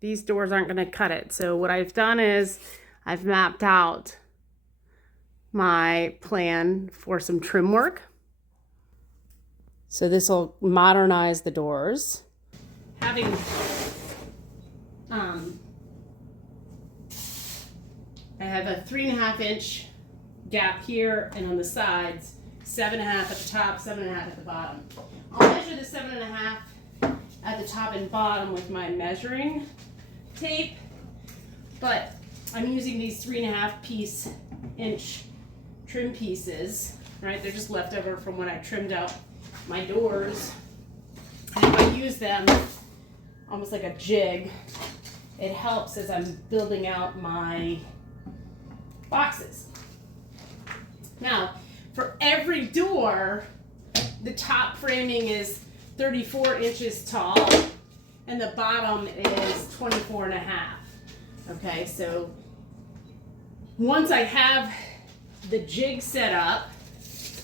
these doors aren't going to cut it. So what I've done is I've mapped out my plan for some trim work. So this will modernize the doors. Having I have a 3.5 inch gap here, and on the sides 7.5 at the top, 7.5 at the bottom. I'll measure the 7.5 at the top and bottom with my measuring tape, but I'm using these 3.5 inch trim pieces, right? They're just left over from when I trimmed out my doors. And if I use them almost like a jig, it helps as I'm building out my boxes. Now, for every door, the top framing is 34 inches tall and the bottom is 24.5. Okay, so once I have the jig set up,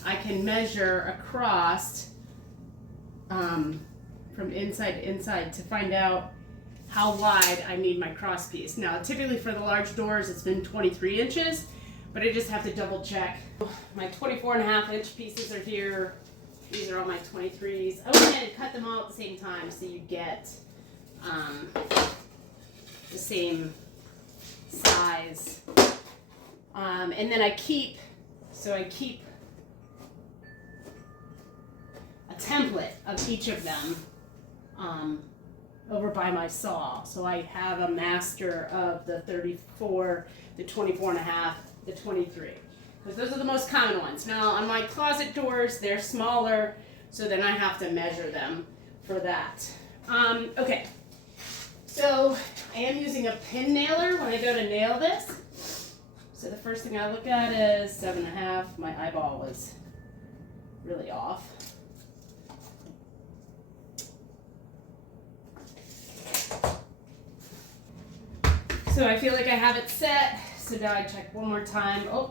I can measure across from inside to inside to find out how wide I need my cross piece. Now, typically for the large doors, it's been 23 inches, but I just have to double check. My 24.5 inch pieces are here. These are all my 23s. I went ahead and cut them all at the same time so you get the same size. And then I keep a template of each of them over by my saw. So I have a master of the 34, the 24.5, the 23. Because those are the most common ones. Now on my closet doors, they're smaller, so then I have to measure them for that. Okay, so I am using a pin nailer when I go to nail this. So the first thing I look at is 7.5. My eyeball was really off. So I feel like I have it set. So now I check one more time. Oh,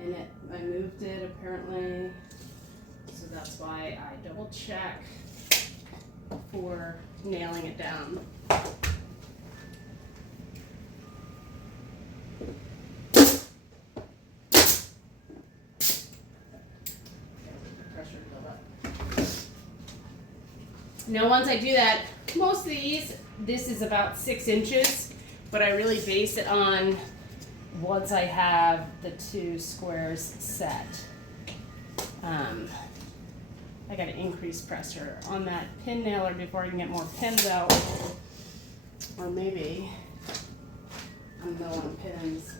and I moved it apparently. So that's why I double check before nailing it down. Now once I do that, most of these, this is about 6 inches, but I really base it on once I have the 2 squares set. I got to increase pressure on that pin nailer before I can get more pins out, or maybe I'm low on pins.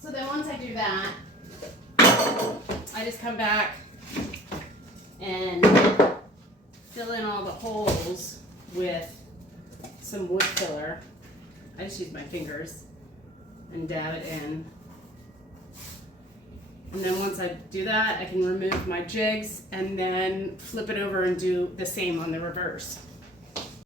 So then once I do that, I just come back and fill in all the holes with some wood filler. I just use my fingers and dab it in. And then once I do that, I can remove my jigs and then flip it over and do the same on the reverse.